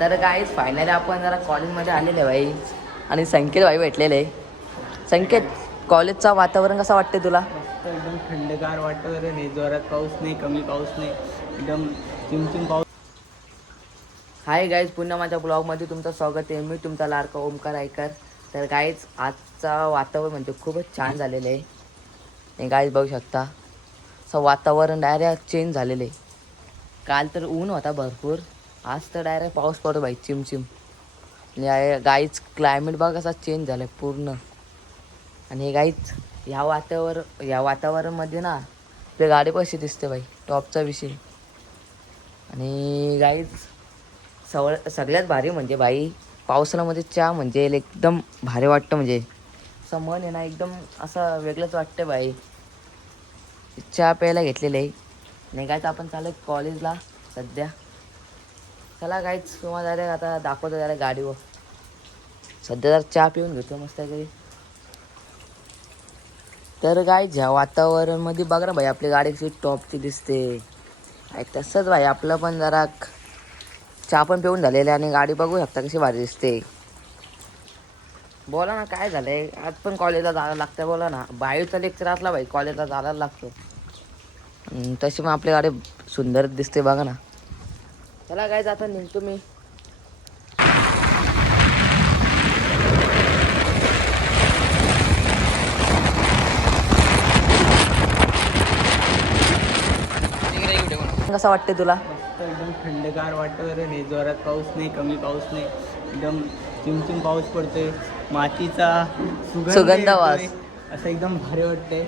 तर guys finally आपण जरा कॉलेजमध्ये आलेले भाई आणि संकेत भाई भेटलेले आहे. संकेत, कॉलेजचं वातावरण कसं वाटते तुला? मस्त एकदम थंडगार वातावरण आहे. जोरात पाऊस नाही, कमी पाऊस नाही, एकदम चिमचिम पाऊस. हाय गाईज, पुन्हा माझ्या ब्लॉगमध्ये तुमचं स्वागत आहे. मी तुमचा लाडका ओमकार आयकर. तर गाईज आजचा वातावरण म्हणजे खूपच छान झालेलं आहे. हे गाईज बघू शकता, असं वातावरण डायरेक्ट चेंज झालेलं आहे. काल तर ऊन होता भरपूर, आज तर डायरेक्ट पाऊस पडतो भाई चिमचिम. गाईज क्लायमेट बघा कसा चेंज झाला आहे पूर्ण. आणि गाईज या वातावरणामध्ये ना आपल्या गाडी कशी दिसते भाई, टॉपचा विषय. आणि गाईज सगळ्यात भारी म्हणजे भाई पावसाळ्यामध्ये चहा म्हणजे एकदम भारी वाटतं. म्हणजे असं मन आहे ना एकदम असं वेगळंच वाटतं भाई. चहा प्यायला घेतलेलं आहे. नाही गायच आपण चालू कॉलेजला सध्या. चला गाईच तुम्हाला जरा आता दाखवतो जरा गाडीवर. सध्या जरा चहा पिऊन घेतो मस्त काही. तर काय ज्या वातावरणमध्ये बघा ना भाई आपली गाडी कशी टॉपची दिसते. तसंच भाई आपलं पण जरा चहा पण पिऊन झालेलं आहे आणि गाडी बघू शकता कशी भारी दिसते. बोला ना काय झालंय, आज पण कॉलेजला जायला लागतं. बोला ना, बाहेरचा लेक्चर असला भाई कॉलेजला जायला लागतो. तशी मग आपली गाडी सुंदर दिसते बघा ना. चला काय आता निघतो मी. कसं वाटते तुला? मस्त एकदम थंडगार वातावरण आहे. जोरात पाऊस नाही, कमी पाऊस नाही, एकदम चिमचिम पाऊस पडतोय. मातीचा सुगंध येतोय. वास. असं एकदम भारी वाटतंय.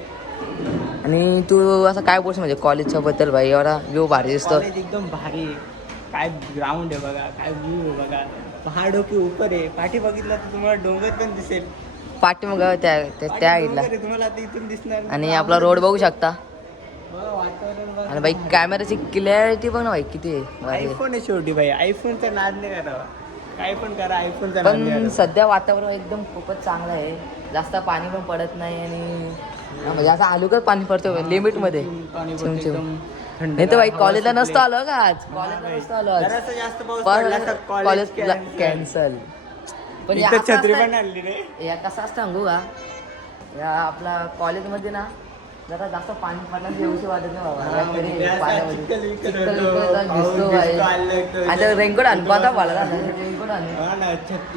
आणि तू असं काय बोलशील म्हणजे कॉलेजच्या बद्दल भाई? एवढा व्ह्यू भारी दिसतो. कॉलेज एकदम भारी आहे. काय ग्राउंड आहे बघा, काय व्ह्यू आहे बघा. पहाडो की ऊपर आहे. पाठी बघितला तर तुम्हाला डोंगर पण दिसेल. पाठी मग त्या डोंगर इथला. आहे, तुम्हाला आता इथून दिसणार. आणि आपला रोड बघू शकता. बघा वातावरण बघा. आणि भाई कॅमेराची क्लॅरिटी बघ ना भाई किती आहे भारी. आयफोन आहे शेवटी भाई. आयफोनचा नाद नाही करावा. काय पण करा, आयफोनचा नाद नाही पण करावा. सध्या वातावरण एकदम खूपच चांगलं आहे. जास्त पाणी पण पडत नाही आणि म्हणजे असं आलूकच पाणी पडतं लिमिट मध्ये. पाणी पडतं चिमचिम. एकदम थंड. नाही तर भाई कॉलेजला नसतो आलो का आज. कॉलेजला नसतो आलो आज. जरासा जास्त पाऊस पडला तर कॉलेज cancel. कॅन्सल. पण इथं छत्री पण आणली रे. या कसं असतं सांगू का, या आपला कॉलेजमध्ये ना जरा जास्त पाणी पडलं येऊशी वाटत नाही बाबा. पाण्यामध्ये चिखल दिसतो भाई. आणि रेनकोट आणतो आता मला रेनकोट आणू. हा ना,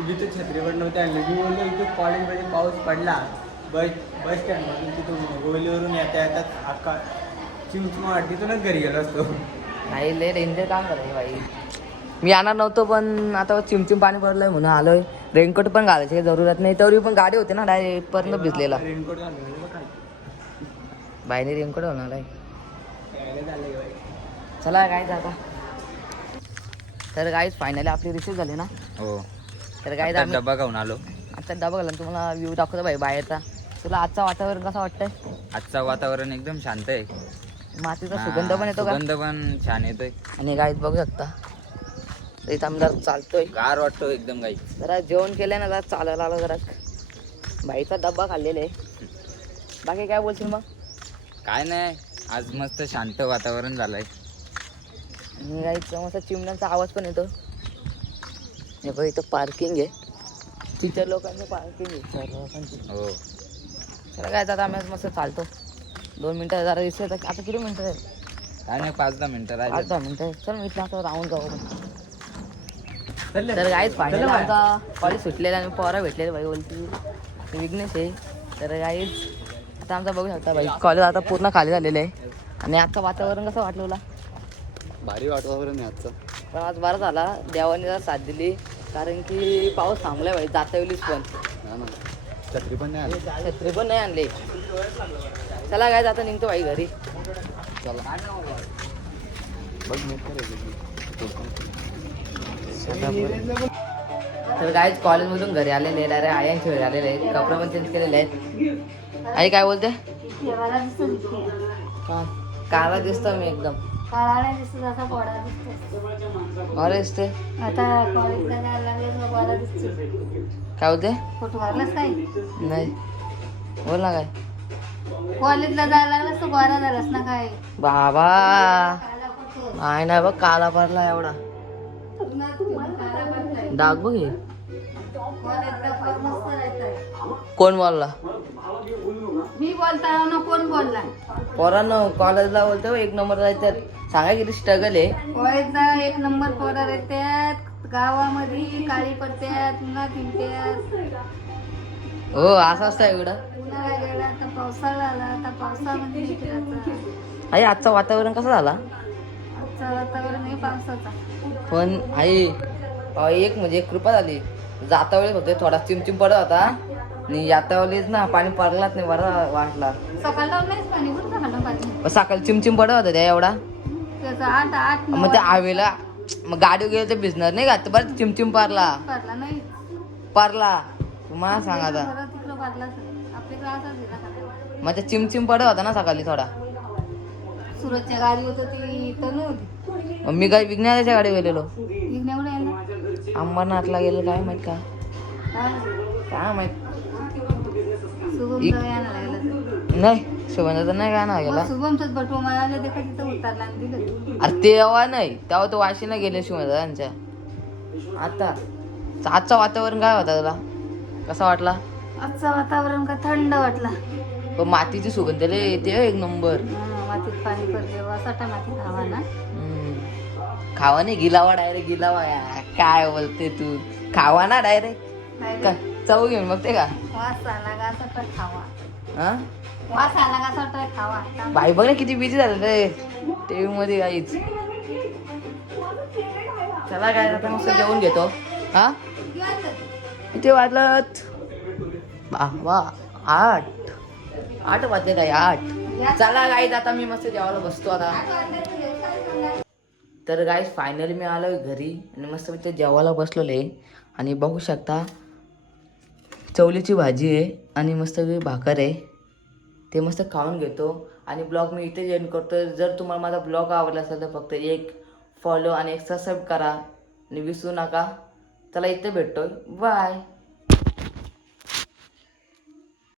जिथे छत्री पण नव्हती आणली. मी बोललो इथे कॉलेजमध्ये पाऊस पडला, बस स्टँड मधून तिथून गोवलीवरून येता येतात अख्खा चिमचिमाट, तिथूनच घरी गेलो असतो. नाही लय डेंजर काम करायचं भाई. मी येणार नव्हतो पण आता चिमचिम पाणी पडलंय म्हणून आलोय. रेनकोट पण घालायची काही जरूरत नाही. तरी पण गाडी होते ना डायरेक्ट पर्यंत भिजलेला. रेनकोट घालून काय बाईने रेनकोट होणार आहे. झालं भाई. चला गाईज आता. तर गाईज फायनली आपली रिसीव झाली ना. हो. तर गाईज आता आम्ही डबा खाऊन आलो. आता डबा घालून तुम्हाला व्ह्यू दाखवतो भाई बाहेरचा. तुला आजचा वातावरण कसं वाटतंय? आजचं वातावरण एकदम शांत आहे. मातीचा सुगंध पण येतो का? सुगंध पण छान येतोय. आणि गाईज बघू शकता इथं आमदार चालतोय. गार वाटतो एकदम काही. जरा जेवण केलंय ना, जरा चालायला आलो जरा. बाईचा डब्बा खाल्लेला आहे. बाकी काय बोलशील मग? काय नाही, आज मस्त शांत वातावरण झालंय. आणि गाईचा मस्त चिमण्यांचा आवाज पण येतो. हे बघ इथं पार्किंग आहे. तिथे लोकांचं पार्किंग आहे सर्व लोकांची. हो. चला काय आता आम्ही मस्त चालतो. 2 मिनटं जरा दिसत आता किती मिनटं आहे? काय नाही, 5-10 मिनिटं राहिले. 8-10 मिनटं. चल मी इथं आता राहून जाऊ. तर गाईज फायनली आमचा कॉलेज सुटलेला आणि पोरा भेटलेले भाई बोलती विघ्नेश आहे. तर गाईज आता आमचा बघू शकता भाई कॉलेज आता पूर्ण खाली झालेलं आहे. आणि आजचं वातावरण कसं वाटलं तुला? भारी वातावरण आहे आजचं. पण आज बरं झाला देवाने जरा साथ दिली, कारण की पाऊस थांबलाय भाई. जाता येईलच पण छत्री पण नाही आली. छत्री पण नाही आणले. चला गाईज आता निघतो भाई घरी. चला. तर गाईज कॉलेजमधून घरी आलेले डायरेक्ट आयांच्या घरी आलेले आहेत. कपडे पण चेंज केलेले आहेत. आई काय बोलते? काळा दिसतो मी एकदम. काळा नाही दिसत, असा गोडा दिसतो. अरे दिसते. आता कॉलेजला जायला लागले तर गोडा दिसतो. काय बोलते? फोटो काढलास काय? नाही बोल ना काय. कॉलेजला जायला लागलास तर गोडा झालास ना काय? बाबा काळा फोटो. नाही नाही बघ काला पडला एवढा. डाग बघ हे. कोण बोलला मी बोलता ना कोण बोलला पोरांनो कॉलेजला बोलतो एक नंबर राहतात सांगा किती स्ट्रगल आहे. कॉलेजला एक नंबर पोरा येतात गावामध्ये काळी पडत्यात पुन्हा फिरत्यात. हो असं असतं एवढं. उन्हाळा गेला आता पावसाळा आला आता पावसामध्ये नाही फिरायचं. आई आजचं वातावरण कसं झाला आजचं वातावरण आहे पावसाचा. पण आई एक म्हणजे एक कृपा झाली जाता वेळेस होते थोडा चिमचिम पडत होता आणि याता वेळेस ना पाणी पडलाच नाही बरा वाटला. सकाळला नाहीच पाणी कुठं सकाळला पाणी सकाळी चिमचिम पडत होता त्या एवढा त्याचा 8 मग त्या आवेला मग गाडी गेलं तर भिजणार नाही का तर बरं चिमचिम पारला पडला नाही पारला तुम्हाला सांगा आता परत तिकडं पडलाच आपल्याकडे असाच दिला सकाळी. मग त्या चिमचिम पडत होता ना सकाळी थोडा. सुरतच्या गाडी होतं ती तनू होती मग मी काही विज्ञानाच्या गाडी गेलेलो निघण्याकडे आहे ना अंबरनाथला गेलो काय माहित का हा. काय माहित शुभम यायला लागला नाही शुभंदा तर नाही काय ना गेला. शुभमचंच बटवा मारायला ते का तिथं उतरला आणि दिलं. अरे तेव्हा नाही तेव्हा तो वाशीला गेले शुभंदाच्या. आता आजचं वातावरण काय होता तुला कसा वाटला. आजचं वातावरण का थंड वाटला. पण मातीची सुगंध लय येते एक नंबर. मातीत पाणी पडले वासाटा मातीत हवा ना. खावा नाही गिलावा डायरेक्ट गिलावा काय बोलते तू खावा ना डायरेक्ट काय चव घेऊन बघते का वास आला का असा तर खावा. हा वास आला का असा तर खावा. बाई बघ ना किती बिझी झालं रे टीव्ही मध्ये काहीच. चला काय आता मस्त जेवून घेतो. हा किती वाजलं वा 8 वाजले काय 8. चला गाईज आता मी मस्त जेवायला बसतो आता. तर गाईज फायनली मी आलो घरी आणि मस्त मी ते जेवायला बसलेलो आहे आणि बघू शकता चवलीची भाजी आहे आणि मस्त भाकर आहे ते मस्त खाऊन घेतो आणि ब्लॉग मी इथे एंड करतो. जर तुम्हाला माझा ब्लॉग आवडला असेल तर फक्त एक फॉलो आणि एक सबस्क्राईब करा आणि विसरू नका. चला इथे भेटतोय बाय.